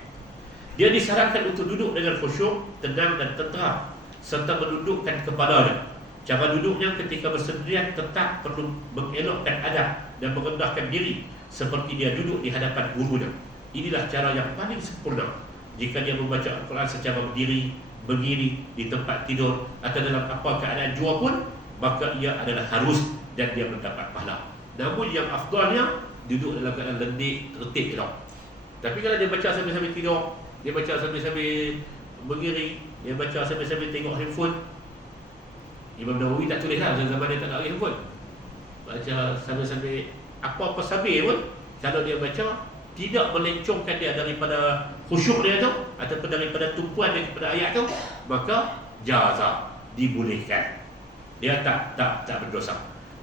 Dia disarankan untuk duduk dengan khusyuk, tenang dan tenteram serta menundukkan kepalanya. Cara duduknya ketika bersendirian tetap perlu mengelokkan adab dan merendahkan diri seperti dia duduk di hadapan gurunya. Inilah cara yang paling sempurna. Jika dia membaca Al-Quran secara berdiri, berdiri di tempat tidur atau dalam apa keadaan jua pun, maka ia adalah harus dan dia mendapat pahala. Namun yang afdalnya duduk dalam keadaan lendik, tertib elok. Tapi kalau dia baca sambil-sambil tidur, dia baca sambil-sambil mengiring, dia baca sambil-sambil tengok handphone. Imam Nawawi tak tulis lah zaman dia tak nak handphone. Baca sambil-sambil apa-apa sambil pun, kalau dia baca tidak melencongkan dia daripada khusyuk dia tu ataupun daripada tumpuan dia kepada ayat tu, maka jaza, dibolehkan. Dia tak berdosa.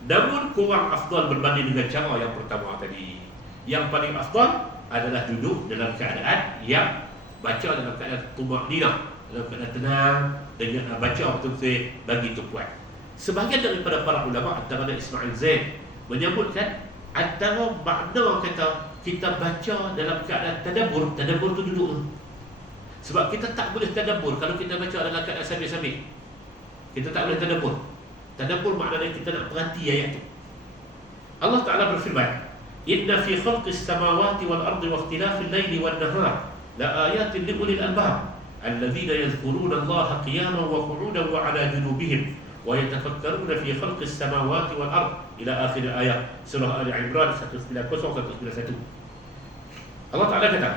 Namun kurang afdal berbanding dengan cara yang pertama tadi. Yang paling afdal adalah duduk dalam keadaan yang baca dalam keadaan tumakninah, dalam keadaan tenang, dengan baca betul-betul bagi tumpuan. Sebahagian daripada para ulama antaranya Ismail Zaid menyebutkan antara makna kata kita baca dalam keadaan tadabbur tu duduk. Sebab kita tak boleh tadabbur kalau kita baca dalam keadaan sambil-sambil. Kita tak boleh tadabbur. Tadabbur maknanya kita nak perhati ayat tu. Allah Ta'ala berfirman, Inna fi khalqis samawati wal ardi wa ikhtilafil laili wan nahar la ayatin li ulil albab alladhina yadhkuruna Allaha qiyaman wa qu'udan wa 'ala junubihim wa yatafakkaruna fi khalqis samawati wal ard ila akhir ayat surah Ali Imran 190-191. Allah Ta'ala kata,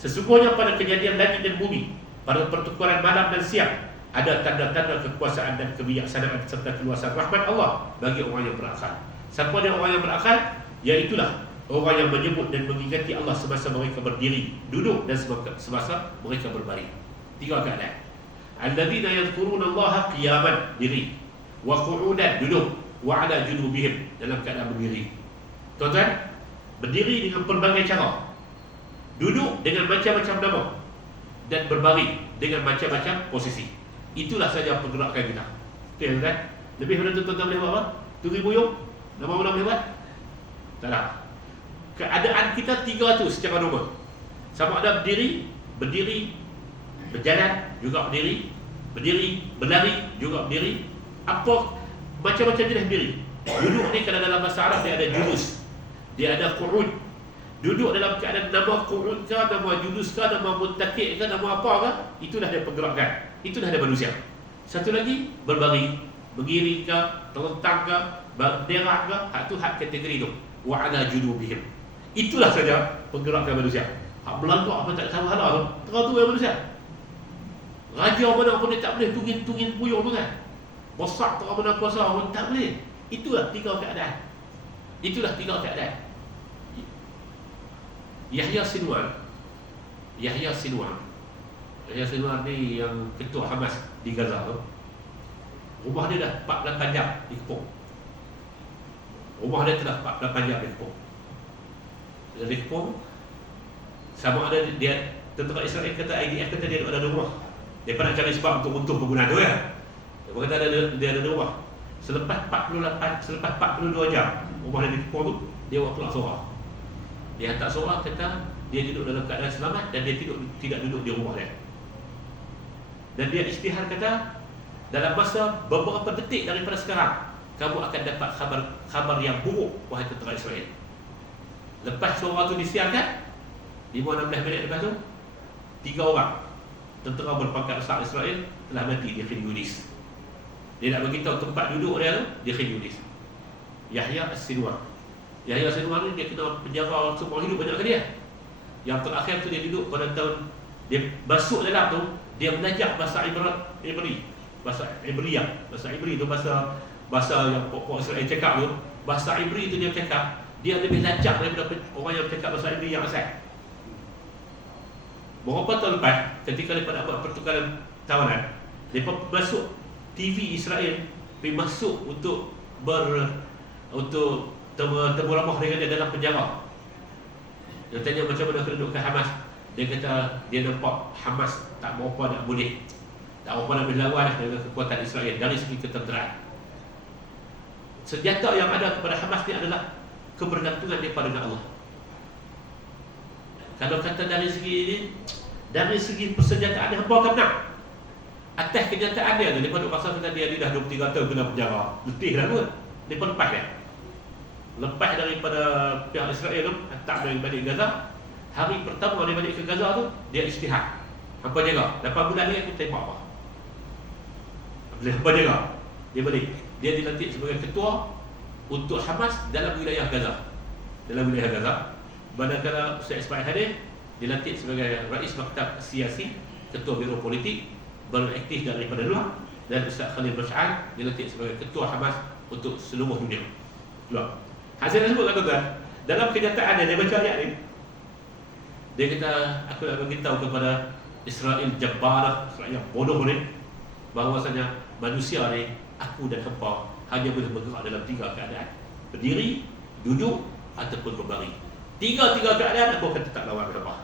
sesungguhnya pada kejadian langit dan bumi, pada pertukaran malam dan siang, ada tanda-tanda kekuasaan dan kebijaksanaan serta keluasan rahmat Allah bagi orang yang berakal. Siapa dia orang yang berakal? Iaitulah orang yang menyebut dan mengingati Allah semasa mereka berdiri, duduk dan semasa mereka berbaring. 3 keadaan. Alladzina yadhkuruna Allaha qiyaman, diri, wa qu'udan, duduk, wa 'ala junubihim, dalam keadaan berdiri. Tuan-tuan, berdiri dengan pelbagai cara, duduk dengan macam-macam nama, dan berbaring dengan macam-macam posisi. Itulah saja pergerakan kita. Betul kan? Lebih daripada tu tuan-tuan boleh buat apa? Turi buyung? Nama-nama boleh buat? Tak ada. Keadaan kita 3 tu secara normal. Sama ada berdiri, berjalan juga berdiri, berlari juga berdiri. Apa macam-macam jenis berdiri. Duduk ni kalau dalam bahasa Arab dia ada julus, dia ada qu'ud. Duduk dalam keadaan nama qu'ud ke, nama julus ke, nama muttaqi' ke, nama apa ke, itulah dia pergerakan. Itulah dia manusia. Satu lagi berbaring, bergiring ke, terlentang ke, berderak ke, hak tu hak kategori tu. Wa 'ala junubihim. Itulah saja pergerakan manusia. Hak melangkah apa tak tahu hala tu, terus tu manusia. Raja mana pun dia tak boleh tungin puyuh tu kan. Besar tak mana kuasa pun tak boleh. Itulah tiga keadaan. Yahya Sinwar ni yang ketua Hamas di Gaza tu. Rumah dia dah 48 jam dikepung. Rumah dia telah 48 jam dikepung. Dia dikepung. Sama ada dia tentera Israel kata, IDF kata dia ada rumah. Dia nak cari sebab untuk untung penggunaan tu ya. Dia kata dia ada rumah. Selepas 42 jam rumah dia dikepung tu, dia buat keluar suara. Dia hantar suara kata dia duduk dalam keadaan selamat dan dia tidak duduk di rumah dia. Dan dia isytihar kata dalam masa beberapa detik daripada sekarang kamu akan dapat khabar yang buruk, wahai tentera Israel. Lepas suara tu disiarkan, 15 minit lepas tu 3 orang tentera berpangkat besar Israel telah mati di Khan Yunis. Dia nak beritahu tempat duduk dia tu di Khan Yunis. Yahya Sinwar ni dia kena penjara seumur hidup banyak kali ya. Yang terakhir tu dia duduk pada tahun, dia masuk dalam tu, dia belajar bahasa Ibri. Bahasa Ibri tu bahasa yang pokok Israel cakap tu. Bahasa Ibri tu dia cakap, dia lebih lancar daripada orang yang cakap bahasa Ibri yang asal. Beberapa tahun lepas, ketika mereka nak buat pertukaran tawanan, mereka masuk TV Israel, pergi masuk untuk temu ramah dengan dia dalam penjara. Dia tanya macam mana kedudukan Hamas. Dia kata dia nampak Hamas tak berapa nak boleh berlawan dengan kekuatan Israel dari segi ketenteraan. Senjata yang ada kepada Hamas ni adalah kebergantungan daripada Allah. Kalau kata dari segi persenjataan dia, hampa akan menang. Atas kenyataan dia tu, mereka duk rasa kata dia dah 23 tahun kena penjara. Letih dah kot. Mereka lepas dia. Lepas daripada pihak Israel tu hantar dia balik Gaza. Hari pertama dia balik ke Gaza tu, dia istihad. Hampa jaga. 8 bulan ni aku tembak apa. Hampa jaga. Dia balik. Dia dilantik sebagai ketua untuk Hamas dalam wilayah Gaza. Manakala Ustaz Ismail Hadir dilantik sebagai Rais Maktab Siasi, ketua biro politik, baru aktif daripada luar. Dan Ustaz Khalil Mash'al dilantik sebagai ketua Hamas untuk seluruh dunia. Luar. Hasil tersebut kata dalam kenyataan dia baca ayat ni, dia kata aku nak beritahu kepada Israel Jabbarah, Israel yang bodoh ni, bahawasanya manusia ni, aku dan hampa hanya boleh bergerak dalam 3 keadaan: berdiri, duduk ataupun berbaring. 3 keadaan aku akan tetap lawan hampa.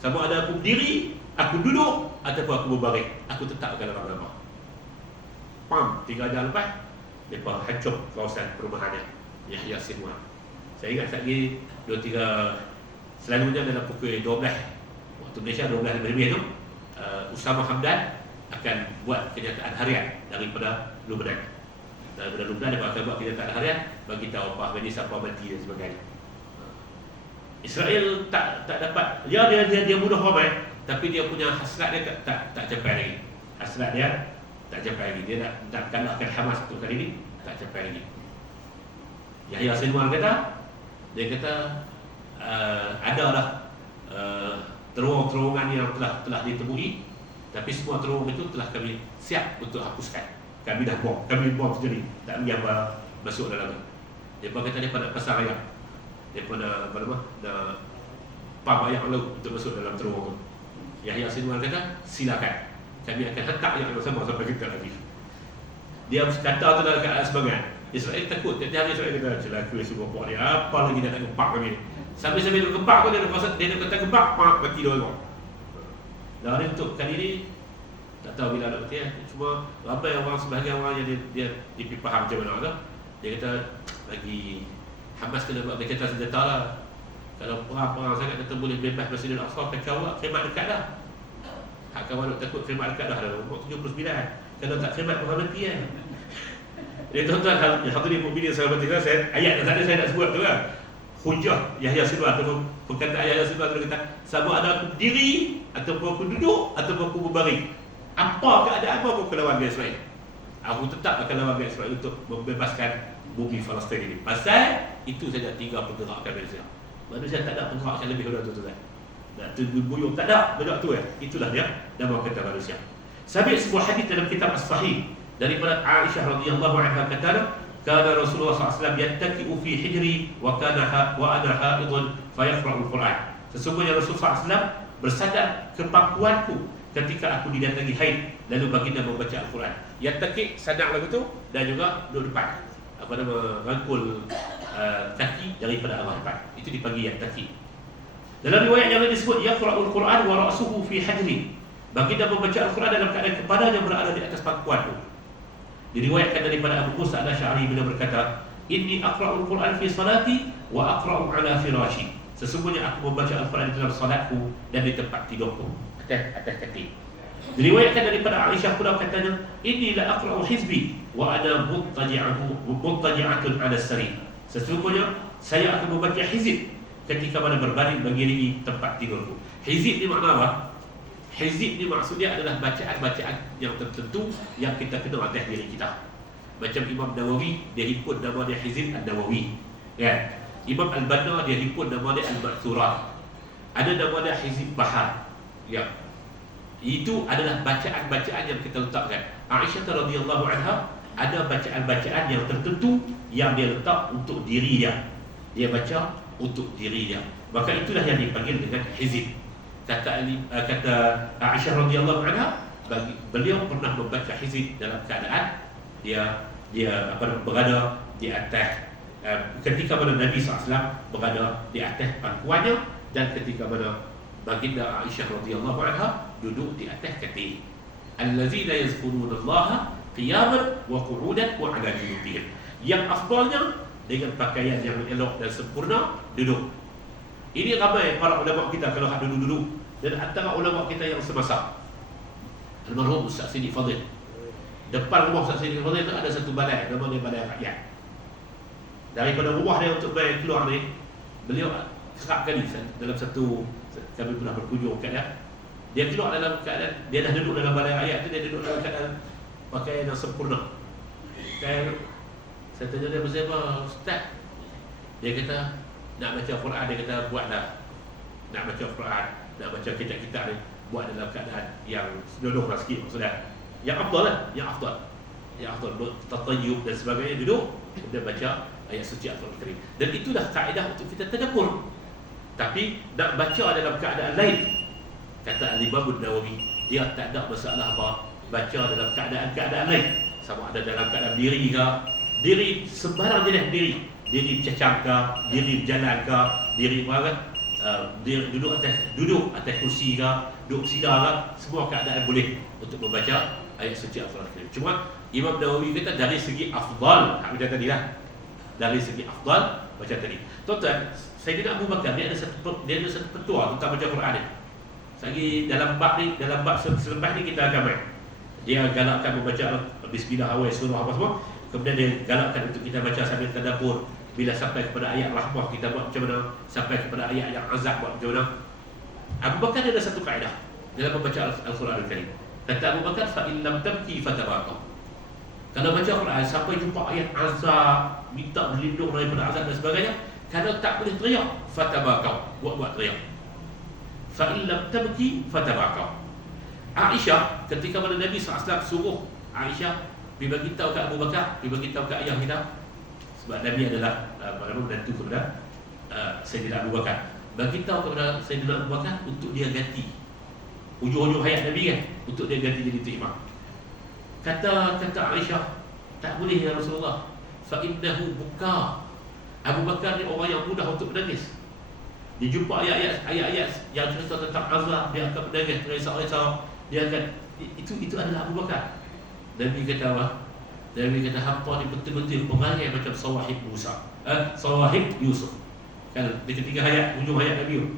Sama ada aku berdiri, aku duduk ataupun aku berbaring, aku tetap akan lawan hampa. 3 jam lepas mereka hancur kawasan perumahan dia Yahya Sinwar. Saya ingat lagi 2-3 selalunya dalam pukul 12 waktu Malaysia, 12 lebih tu, Usama Hamdan akan buat kenyataan harian daripada Lubnan. Dia akan buat kenyataan harian bagi tahu apa jadi siapa mati dan sebagainya. Israel tak dapat. Dia bunuh ramai, tapi dia punya hasrat dia tak capai lagi. Hasrat dia tak capai lagi. Dia nak kalahkan Hamas untuk kali ini, tak capai lagi. Yahya Sinwar kata, dia kata adalah terowongan yang telah ditemui, tapi semua terowongan itu telah kami siap untuk hapuskan. Kami bom sendiri, tak biar masuk dalam tu. Dia kata dia pada pasar ayam, dia pada pump ayam laut untuk masuk dalam terowongan. Yahya Sinwar kata silakan, kami akan hantar ayam sama sampai kita lagi. Dia kata tu dalam keadaan semangat. Israel takut. Tiap hari Israel kata, celaka semua puak dia, apa lagi dia nak gempak kami. Sambil dia gempak pun dia nak kata gempak, mati 2 orang. Dan untuk kali ni tak tahu bila nak mati ya. Cuma ramai orang, sebahagian orang yang dia faham macam mana tu. Dia kata bagi Hamas kena buat gencatan senjata lah. Kalau perang sangat kata boleh bebas Masjidil Aqsa, kacau lah, khidmat dekat dah. Hak kawan takut khidmat dekat dah umur 79. Kalau tak khidmat pun mati kan. Dia tuan-tuan hadirin mukminin sahabat kita, ayat tadi saya nak sebut tu kan. Hujah Yahya Sinwar ataupun perkataan Yahya Sinwar tu kata, sama ada aku berdiri ataupun aku duduk ataupun aku berbaring, apa keadaan apa aku lawan Israel, aku tetap akan lawan Israel untuk membebaskan bumi Palestin ini. Pasal itu saja 3 pergerakan manusia. Manusia tak ada pergerakan lebih daripada tu kan. Nak tunggu buyung tak ada banyak tu kan. Itulah dia nama kata manusia. Sabit sebuah hadis dalam kitab As-Sahih daripada Aisyah radhiyallahu anha kata, kana Rasulullah SAW yattaki'u fi hijri wa ana haidun fayaqra'ul Quran. Sesungguhnya Rasulullah SAW bersandar ke pangkuanku ketika aku didatangi haid, lalu baginda membaca Al-Quran. Yattaki, sandar lagu tu, dan juga duduk depan, merangkul kaki daripada arah depan. Itu dipanggil yattaki. Dalam riwayat yang lain disebut yaqra'ul Quran wa ra'suhu fi hajri. Baginda membaca Al-Quran dalam keadaan kepalanya berada di atas pangkuanku. Diriwayatkan daripada Abu Musa al-Asy'ari bila berkata, inni aqra'ul Quran fi salati wa aqra'u ala firashi. Sesungguhnya aku membaca Al-Quran dalam salatku dan di tempat tidurku, atas kaki. Diriwayatkan daripada Aisyah pula katanya, inni la aqra'u hizbi wa ana muttaji'atun ala sarir. Sesungguhnya saya akan membaca hizib ketika mana berbaring mengiringi tempat tidurku. Hizib ni makna apa? Hizib ni maksudnya adalah bacaan-bacaan yang tertentu yang kita kenal atas diri kita. Macam Imam Nawawi, dia himpun nama dia Hizib An-Nawawi, kan? Imam Al-Banna, dia himpun nama dia Al-Ma'thurat. Ada nama dia Hizib Bahar, ya. Itu adalah bacaan-bacaan yang kita letakkan. Aisyah radhiyallahu anha ada bacaan-bacaan yang tertentu yang dia letak untuk diri dia. Dia baca untuk diri dia. Maka itulah yang dipanggil dengan hizib. Kata Aisyah radhiyallahu anha, beliau pernah membaca hizib dalam keadaan dia berada di atas ketika mana Nabi SAW berada di atas pangkuannya, dan ketika mana baginda Aisyah radhiyallahu anha duduk di atas katil. Allazina yazkurunallaha qiyaman wa qu'udan wa 'ala junubihim. Yang afdalnya dengan pakaian yang elok dan sempurna, duduk. Ini ramai para ulama kita kalau ada duduk-duduk. Dan antara ulama kita yang semasa, almarhum Ustaz Siddiq Fadil, depan rumah Ustaz Siddiq Fadil itu ada satu balai, nama dia Balai Rakyat. Daripada rumah dia untuk bayar keluar ni, beliau kerap kali dalam satu, kami pernah berkunjung kat dia keluar dalam keadaan, dia dah duduk dalam Balai Rakyat tu, dia duduk dalam keadaan pakaian yang sempurna. Kan saya tanya dia, bersama Ustaz, dia kata nak baca Quran, dia kata buatlah. Nak baca Quran, nak baca kitab-kitab ni, buat dalam keadaan yang senonoh lah sikit maksudnya. Yang afdal lah, yang afdal tatayyub dan sebagainya, duduk kemudian baca ayat suci Al-Quran Karim. Dan itulah kaedah untuk kita tadabbur. Tapi nak baca dalam keadaan lain, kata Al-Imam An-Nawawi, dia tak ada masalah apa baca dalam keadaan-keadaan lain, sama ada dalam keadaan diri ke, diri sembarang jenis diri cacang ke, diri berjalan ke, diri apa, dia duduk atas kursi ke, duduk sila ke, semua keadaan boleh untuk membaca ayat suci Al-Quran Karim. Cuma Imam Nawawi kata dari segi afdal, hak macam tadi lah, dari segi afdal macam tadi. Tuan-tuan, Sayyidina Abu Bakar dia ada satu petua tentang baca Quran ni. Lagi dalam bab selepas ni kita akan main. Dia galakkan membaca bismillah awal surah apa semua. Kemudian dia galakkan untuk kita baca sambil tadabbur. Bila sampai kepada ayat rahmah, kita buat macam mana? Sampai kepada ayat yang azab, buat macam mana? Abu Bakar ada satu kaedah dalam membaca Al-Quran Al-Karim. Kata Abu Bakar, fa'in lam tabki fatabaka. Kalau baca Quran sampai jumpa ayat azab, minta berlindung daripada azab dan sebagainya, kalau tak boleh teriak, fatabaka, buat teriak. Fa'in lam tabki fatabaka. Aisyah ketika mana Nabi SAW suruh Aisyah pergi bagi tahu ke Abu Bakar, pergi bagi tahu ke ayah kita, sebab Nabi adalah menantu kepada Sayyidina Abu Bakar. Bagi tahu kepada Sayyidina Abu Bakar untuk dia ganti hujung-hujung hayat Nabi kan, untuk dia ganti jadi tu imam. Kata Aisyah, tak boleh ya Rasulullah, fa innahu buka. Abu Bakar ni orang yang mudah untuk menangis. Dia jumpa ayat-ayat yang cerita tentang azab, dia akan menangis, merisau-risau. Dia akan, itu adalah Abu Bakar. Nabi kata apa? Nabi kata hampa ni betul-betul perangai macam sawahib sawahib Yusuf. Kan di ketiga ayat, hujung ayat Nabi.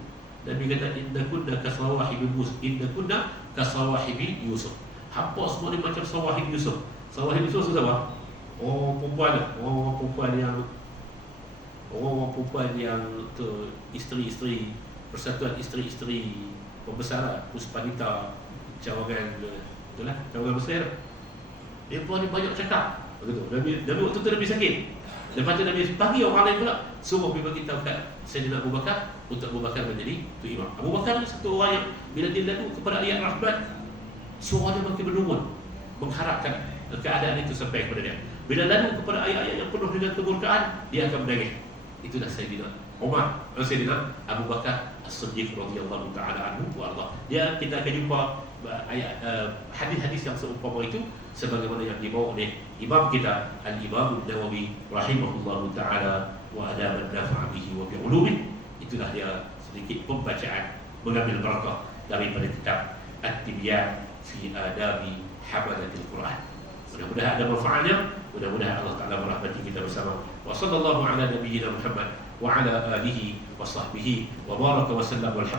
Nabi kata inna kunna kasawahib Yusuf, inna kunna kasawahib Yusuf. Hampa semua ni macam sawahib Yusuf. Sawahib Yusuf tu apa? Perempuan yang tu isteri-isteri, persatuan isteri-isteri pembesar Puspanita cawangan, itulah cawangan Mesir. Dia pun ni banyak cakap begitu. Nabi waktu tu Nabi sakit. Lepas tu Nabi bagi orang lain pula suruh pergi bagi tahu kat Sayyidina Abu Bakar untuk Abu Bakar menjadi tu imam. Abu Bakar ni satu orang yang bila dia lalu kepada ayat rahmat, suara dia makin menurun, mengharapkan keadaan itu sampai kepada dia. Bila lalu kepada ayat-ayat yang penuh dengan kemurkaan, dia akan menangis. Itulah Sayyidina Umar, Sayyidina Abu Bakar As-Siddiq radhiyallahu taala anhu wa arda. Dia kita akan jumpa ayat hadis-hadis yang seumpama itu sebagaimana yang dibawa oleh imam kita Al-Imam An-Nawawi rahimahullahu taala wa adama nafa'a bihi wa bi ulumih. Itulah dia sedikit pembacaan mengambil barakah daripada kitab At-Tibyan fi Adabi Hamalatil Quran. Mudah-mudahan ada manfaatnya, mudah-mudahan Allah Ta'ala merahmati kita bersama. Wa sallallahu ala nabiyyina Muhammad wa ala alihi wa sahbihi wa baraka wa sallam.